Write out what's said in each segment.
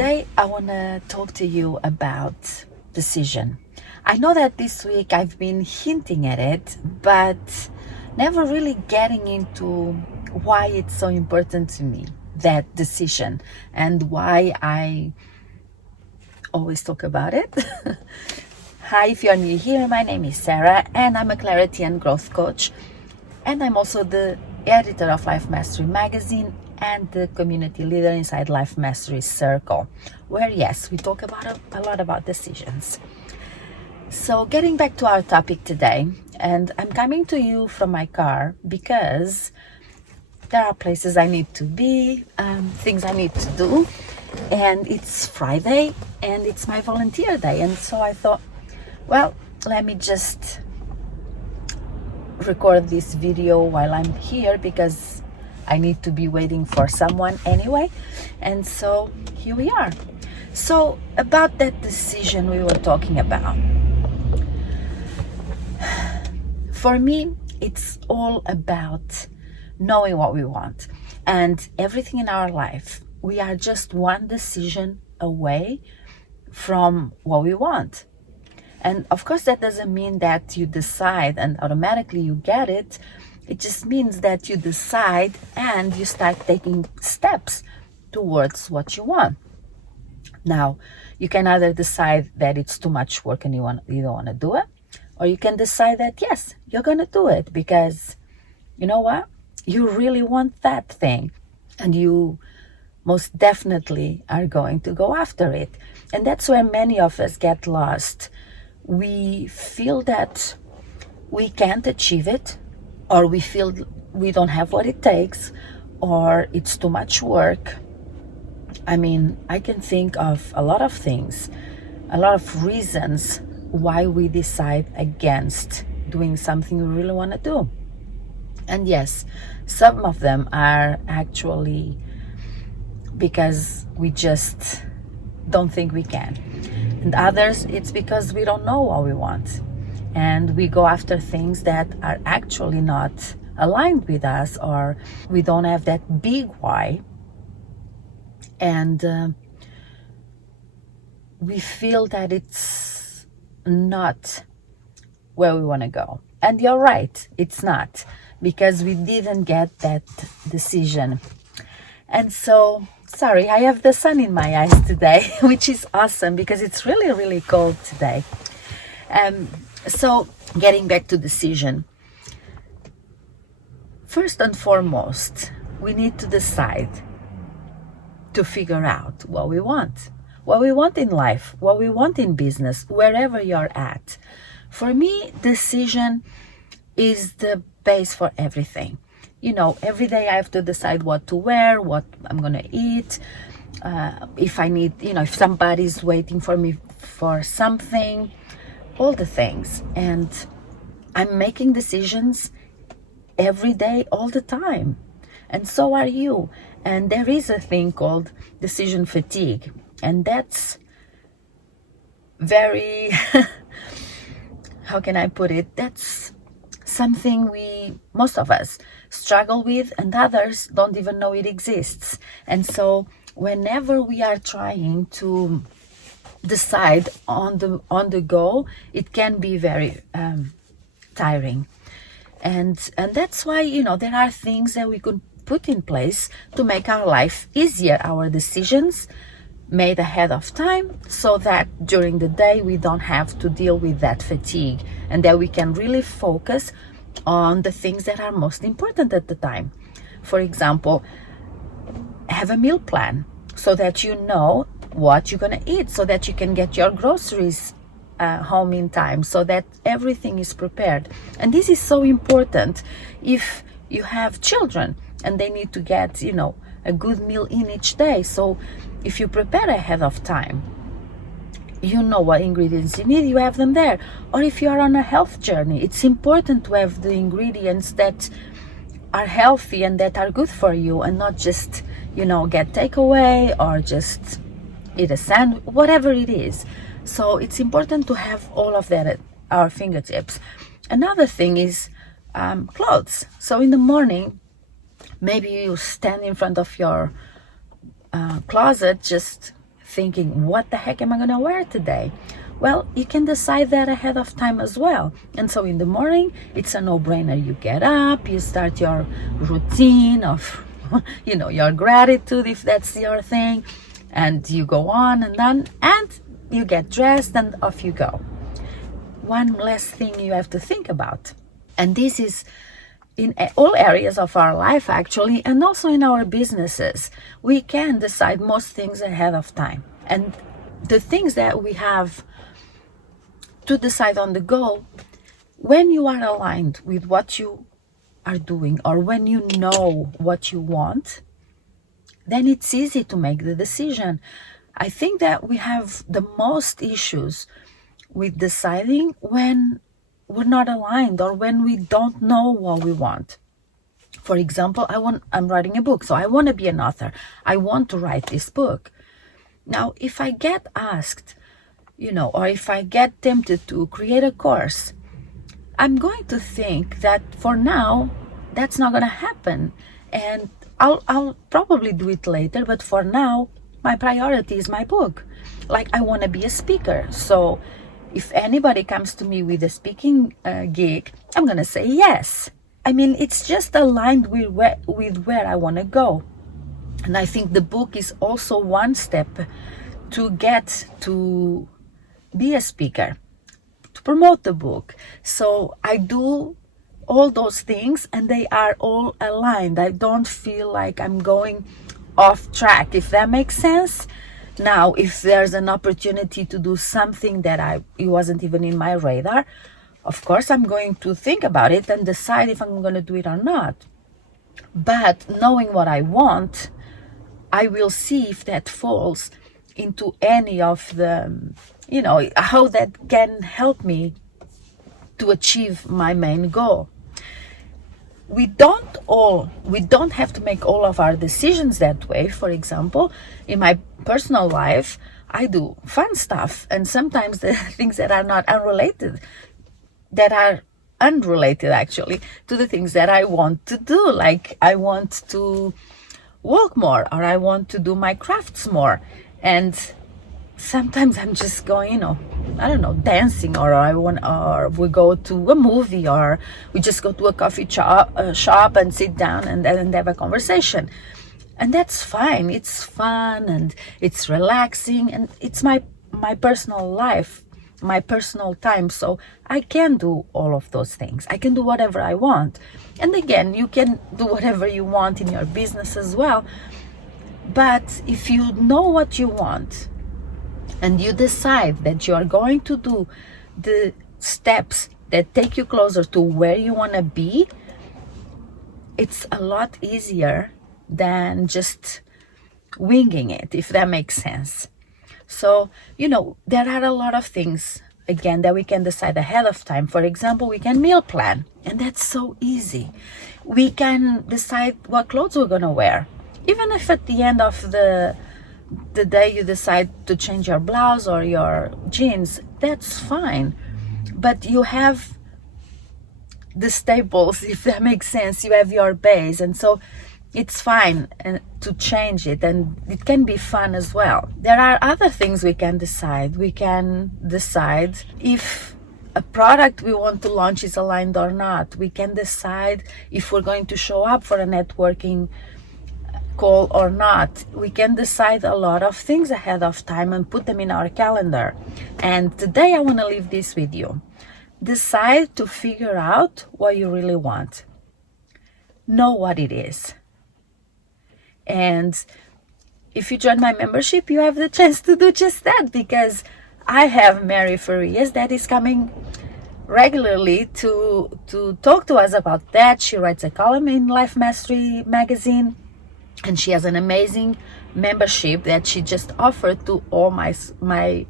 Today I want to talk to you about decision. I know that this week I've been hinting at it, but never really getting into why it's so important to me, that decision, and why I always talk about it. Hi, if you're new here, my name is Sarah and I'm a clarity and growth coach, and I'm also the editor of Life Mastery magazine and the community leader inside Life Mastery Circle, where yes, we talk about a lot about decisions. So getting back to our topic today, and I'm coming to you from my car because there are places I need to be, things I need to do, and it's Friday and it's my volunteer day, and so I thought, well, let me just record this video while I'm here because I need to be waiting for someone anyway. And so here we are. So about that decision we were talking about, for me it's all about knowing what we want, and everything in our life, we are just one decision away from what we want. And of course that doesn't mean that you decide and automatically you get it. It just means that you decide and you start taking steps towards what you want. Now, you can either decide that it's too much work and you don't want to do it, or you can decide that yes, you're going to do it because you know what? You really want that thing, and you most definitely are going to go after it. And that's where many of us get lost. We feel that we can't achieve it, or we feel we don't have what it takes, or it's too much work. I mean, I can think of a lot of things, a lot of reasons why we decide against doing something we really want to do. And yes, some of them are actually because we just don't think we can. And others, it's because we don't know what we want. And we go after things that are actually not aligned with us, or we don't have that big why. And we feel that it's not where we want to go. And you're right, it's not, because we didn't get that decision. And so, sorry, I have the sun in my eyes today, which is awesome because it's really, really cold today. So getting back to decision, first and foremost, we need to decide to figure out what we want in life, what we want in business, wherever you're at. For me, decision is the base for everything. You know, every day I have to decide what to wear, what I'm going to eat, if I need, if somebody's waiting for me for something, all the things. And I'm making decisions every day, all the time. And so are you. And there is a thing called decision fatigue. And that's very, how can I put it? That's something most of us struggle with, and others don't even know it exists. And so whenever we are trying to decide on the go, it can be very tiring. And that's why, there are things that we could put in place to make our life easier, our decisions made ahead of time, so that during the day we don't have to deal with that fatigue, and that we can really focus on the things that are most important at the time. For example, have a meal plan so that you know what you're going to eat, so that you can get your groceries home in time, so that everything is prepared. And this is so important if you have children and they need to get, a good meal in each day. So if you prepare ahead of time, you know what ingredients you need, you have them there. Or if you are on a health journey, it's important to have the ingredients that are healthy and that are good for you, and not just, get takeaway or just eat a sandwich, whatever it is. So it's important to have all of that at our fingertips. Another thing is clothes. So in the morning, maybe you stand in front of your closet just thinking, what the heck am I going to wear today? Well, you can decide that ahead of time as well. And so in the morning, it's a no-brainer. You get up, you start your routine of, your gratitude, if that's your thing, and you go on and on, and you get dressed and off you go. One last thing you have to think about, and this is in all areas of our life actually, and also in our businesses. We can decide most things ahead of time, and the things that we have to decide on the go, when you are aligned with what you are doing, or when you know what you want, then it's easy to make the decision. I think that we have the most issues with deciding when we're not aligned or when we don't know what we want. For example, I'm writing a book, so I want to be an author. I want to write this book. Now, if I get asked, or if I get tempted to create a course, I'm going to think that for now, that's not going to happen. And I'll probably do it later, but for now, my priority is my book. Like, I want to be a speaker. So if anybody comes to me with a speaking gig, I'm going to say yes. I mean, it's just aligned with where I want to go. And I think the book is also one step to get to be a speaker, to promote the book. So I do all those things and they are all aligned. I don't feel like I'm going off track, if that makes sense. Now, if there's an opportunity to do something that it wasn't even in my radar, of course I'm going to think about it and decide if I'm going to do it or not. But knowing what I want, I will see if that falls into any of the, how that can help me to achieve my main goal. We don't have to make all of our decisions that way. For example, in my personal life, I do fun stuff, and sometimes the things that are not unrelated actually to the things that I want to do. Like, I want to walk more, or I want to do my crafts more. And sometimes I'm just going, dancing, or we go to a movie, or we just go to a coffee shop and sit down and have a conversation. And that's fine. It's fun and it's relaxing, and it's my personal life, my personal time. So I can do all of those things. I can do whatever I want. And again, you can do whatever you want in your business as well. But if you know what you want, and you decide that you are going to do the steps that take you closer to where you want to be, it's a lot easier than just winging it, if that makes sense. So, there are a lot of things, again, that we can decide ahead of time. For example, we can meal plan, and that's so easy. We can decide what clothes we're going to wear. Even if at the end of the day you decide to change your blouse or your jeans, that's fine. But you have the staples, if that makes sense. You have your base, and so it's fine to change it, and it can be fun as well. There are other things we can decide. We can decide if a product we want to launch is aligned or not. We can decide if we're going to show up for a networking call or not. We can decide a lot of things ahead of time and put them in our calendar. And today I want to leave this with you. Decide to figure out what you really want. Know what it is. And if you join my membership, you have the chance to do just that, because I have Mary Farias that is coming regularly to talk to us about that. She writes a column in Life Mastery magazine, and she has an amazing membership that she just offered to all my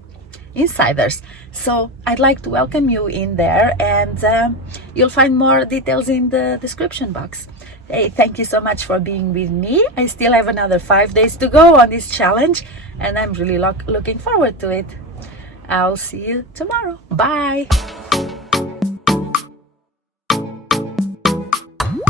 insiders. So I'd like to welcome you in there, and you'll find more details in the description box. Hey, thank you so much for being with me. I still have another 5 days to go on this challenge, and I'm really looking forward to it. I'll see you tomorrow. Bye.